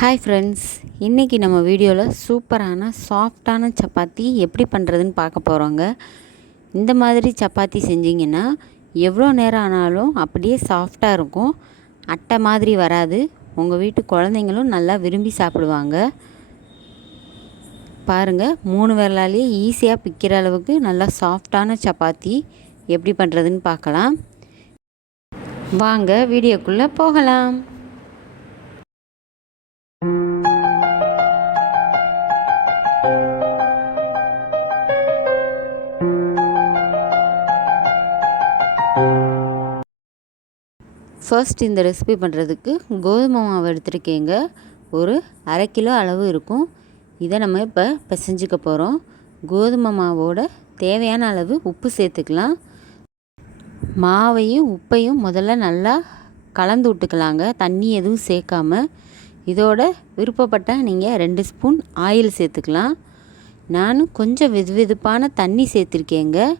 Hi friends, இன்றைக்கி நம்ம வீடியோவில் சூப்பரான சாஃப்டான சப்பாத்தி எப்படி பண்ணுறதுன்னு பார்க்க போகிறோங்க. இந்த மாதிரி சப்பாத்தி செஞ்சிங்கன்னா எவ்வளோ நேரம் ஆனாலும் அப்படியே சாஃப்டாக இருக்கும், அட்டை மாதிரி வராது. உங்கள் வீட்டு குழந்தைங்களும் நல்லா விரும்பி சாப்பிடுவாங்க. பாருங்கள், 3 விரலாலேயே ஈஸியாக பிக்கிற அளவுக்கு நல்லா சாஃப்டான சப்பாத்தி எப்படி பண்ணுறதுன்னு பார்க்கலாம். வாங்க வீடியோக்குள்ளே போகலாம். ஃபர்ஸ்ட் இந்த ரெசிபி பண்ணுறதுக்கு கோதுமை மாவு எடுத்துருக்கேங்க. ஒரு 1/2 கிலோ அளவு இருக்கும். இதை நம்ம இப்போ பிசைஞ்சிக்க போகிறோம். கோதுமை மாவோட தேவையான அளவு உப்பு சேர்த்துக்கலாம். மாவையும் உப்பையும் முதல்ல நல்லா கலந்து விட்டுக்கலாங்க, தண்ணி எதுவும் சேர்க்காம. இதோட விருப்பப்பட்டால் நீங்கள் 2 ஸ்பூன் ஆயில் சேர்த்துக்கலாம். நானும் கொஞ்சம் வெதுவெதுப்பான தண்ணி சேர்த்துருக்கேங்க.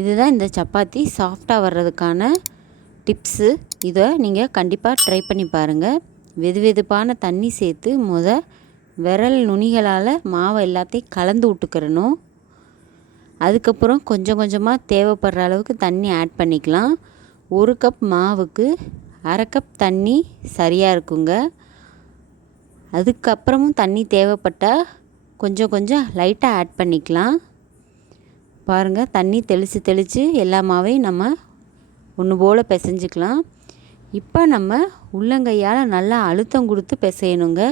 இதுதான் இந்த சப்பாத்தி சாஃப்டாக வர்றதுக்கான டிப்ஸு. இதை நீங்கள் கண்டிப்பாக ட்ரை பண்ணி பாருங்கள். வெதுவெதுப்பான தண்ணி சேர்த்து விரல் நுனிகளால் மாவை எல்லாத்தையும் கலந்து விட்டுக்கிறணும். அதுக்கப்புறம் கொஞ்சம் கொஞ்சமாக தேவைப்படுற அளவுக்கு தண்ணி ஆட் பண்ணிக்கலாம். 1 கப் மாவுக்கு 1/2 கப் தண்ணி சரியாக இருக்குங்க. அதுக்கப்புறமும் தண்ணி தேவைப்பட்டால் கொஞ்சம் கொஞ்சம் லைட்டாக ஆட் பண்ணிக்கலாம். பாருங்கள், தண்ணி தெளித்து எல்லா மாவையும் நம்ம ஒன்று போல் பிசைஞ்சிக்கலாம். இப்போ நம்ம உள்ளங்கையால் நல்லா அழுத்தம் கொடுத்து பிசையணுங்க.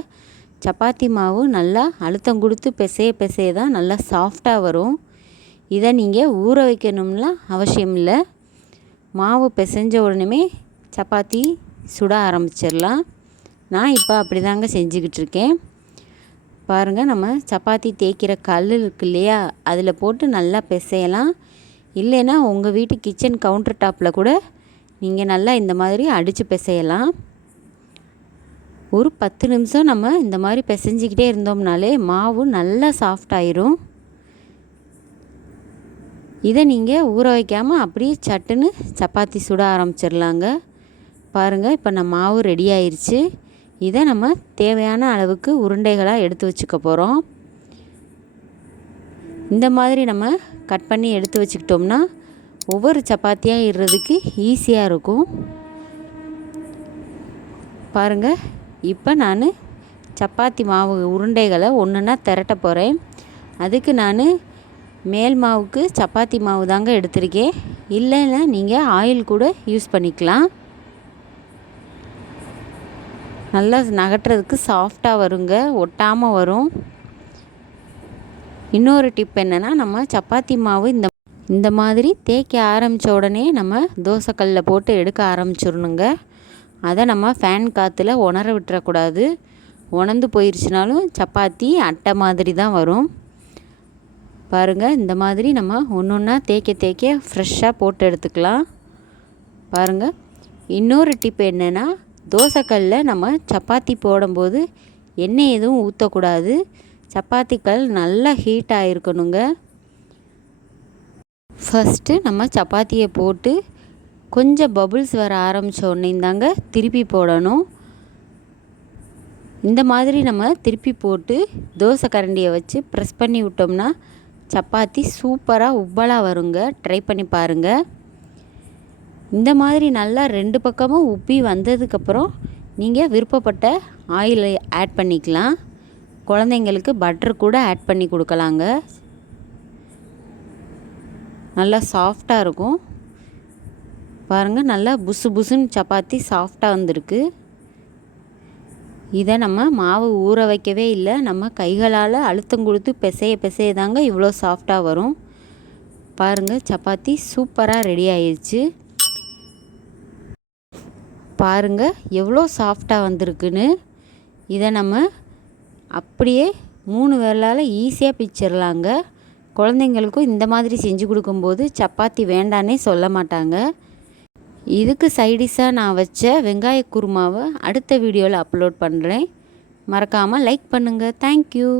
சப்பாத்தி மாவு நல்லா அழுத்தம் கொடுத்து பிசைய தான் நல்லா சாஃப்டாக வரும். இதை நீங்கள் ஊற வைக்கணும்லாம் அவசியம் இல்லை. மாவு பிசைஞ்ச உடனே சப்பாத்தி சுட ஆரம்பிச்சிடலாம். நான் இப்போ அப்படி தாங்க செஞ்சுக்கிட்டு இருக்கேன். பாருங்கள், நம்ம சப்பாத்தி தேய்க்கிற கல் இருக்கு இல்லையா, அதில் போட்டு நல்லா பிசையலாம். இல்லைன்னா உங்கள் வீட்டு கிச்சன் கவுண்டர் டாப்பில் கூட நீங்கள் நல்லா இந்த மாதிரி அடித்து பிசையலாம். ஒரு 10 நிமிஷம் நம்ம இந்த மாதிரி பிசைஞ்சிக்கிட்டே இருந்தோம்னாலே மாவு நல்லா சாஃப்டாயிரும். இதை நீங்கள் ஊற வைக்காமல் அப்படியே சட்டுன்னு சப்பாத்தி சுட ஆரம்பிச்சிடலாங்க. பாருங்கள், இப்போ நம்ம மாவு ரெடி ஆயிடுச்சு. இதை நம்ம தேவையான அளவுக்கு உருண்டைகளாக எடுத்து வச்சுக்க போகிறோம். இந்த மாதிரி நம்ம கட் பண்ணி எடுத்து வச்சுக்கிட்டோம்னா ஒவ்வொரு சப்பாத்தியாக இடுறதுக்கு ஈஸியாக இருக்கும். பாருங்கள், இப்போ நான் சப்பாத்தி மாவு உருண்டைகளை ஒன்றுன்னா திரட்ட போகிறேன். அதுக்கு நான் மேல் மாவுக்கு சப்பாத்தி மாவு தாங்க எடுத்திருக்கேன். இல்லைன்னா நீங்கள் ஆயில் கூட யூஸ் பண்ணிக்கலாம். நல்லா நகட்டுறதுக்கு சாஃப்டாக வருங்க, ஒட்டாமல் வரும். இன்னொரு டிப் என்னென்னா, நம்ம சப்பாத்தி மாவு இந்த மாதிரி தேய்க்க ஆரம்பித்த உடனே நம்ம தோசைக்கல்லில் போட்டு எடுக்க ஆரம்பிச்சிடணுங்க. அதை நம்ம ஃபேன் காற்றுல உணர விட்டுறக்கூடாது. உணர்ந்து போயிடுச்சுனாலும் சப்பாத்தி அட்டை மாதிரி தான் வரும். பாருங்கள், இந்த மாதிரி நம்ம ஒன்று ஒன்றா தேய்க்க ஃப்ரெஷ்ஷாக போட்டு எடுத்துக்கலாம். பாருங்கள், இன்னொரு டிப் என்னென்னா, தோசைக்கல்லில் நம்ம சப்பாத்தி போடும்போது எண்ணெய் எதுவும் ஊற்றக்கூடாது. சப்பாத்திக்கல் நல்லா ஹீட் ஆகிருக்கணுங்க. ஃபஸ்ட்டு நம்ம சப்பாத்தியை போட்டு கொஞ்சம் பபுள்ஸ் வர ஆரம்பித்த உடனே தாங்க திருப்பி போடணும். இந்த மாதிரி நம்ம திருப்பி போட்டு தோசை கரண்டியை வச்சு ப்ரெஸ் பண்ணி விட்டோம்னா சப்பாத்தி சூப்பராக உப்பலாக வருங்க. ட்ரை பண்ணி பாருங்கள். இந்த மாதிரி நல்லா 2 பக்கமும் உப்பி வந்ததுக்கப்புறம் நீங்கள் விருப்பப்பட்ட ஆயில் ஆட் பண்ணிக்கலாம். குழந்தைங்களுக்கு பட்டர் கூட ஆட் பண்ணி கொடுக்கலாங்க. நல்லா சாஃப்டாக இருக்கும். பாருங்கள், நல்லா புசுன்னு சப்பாத்தி சாஃப்டாக வந்திருக்கு. இதை நம்ம மாவு ஊற வைக்கவே இல்லை, நம்ம கைகளால் அழுத்தம் கொடுத்து பிசைய தாங்க இவ்வளோ சாஃப்டாக வரும். பாருங்கள், சப்பாத்தி சூப்பராக ரெடி ஆயிடுச்சு. பாருங்கள் எவ்வளோ சாஃப்டாக வந்திருக்குன்னு. இதை நம்ம அப்படியே 3 விரலால் ஈஸியாக பிச்சிடலாங்க. குழந்தைங்களுக்கும் இந்த மாதிரி செஞ்சு கொடுக்கும்போது சப்பாத்தி வேண்டானே சொல்ல மாட்டாங்க. இதுக்கு சைடிஷாக நான் வச்ச வெங்காய குருமாவை அடுத்த வீடியோவில் அப்லோட் பண்ணுறேன். மறக்காமல் லைக் பண்ணுங்கள். தேங்க்யூ.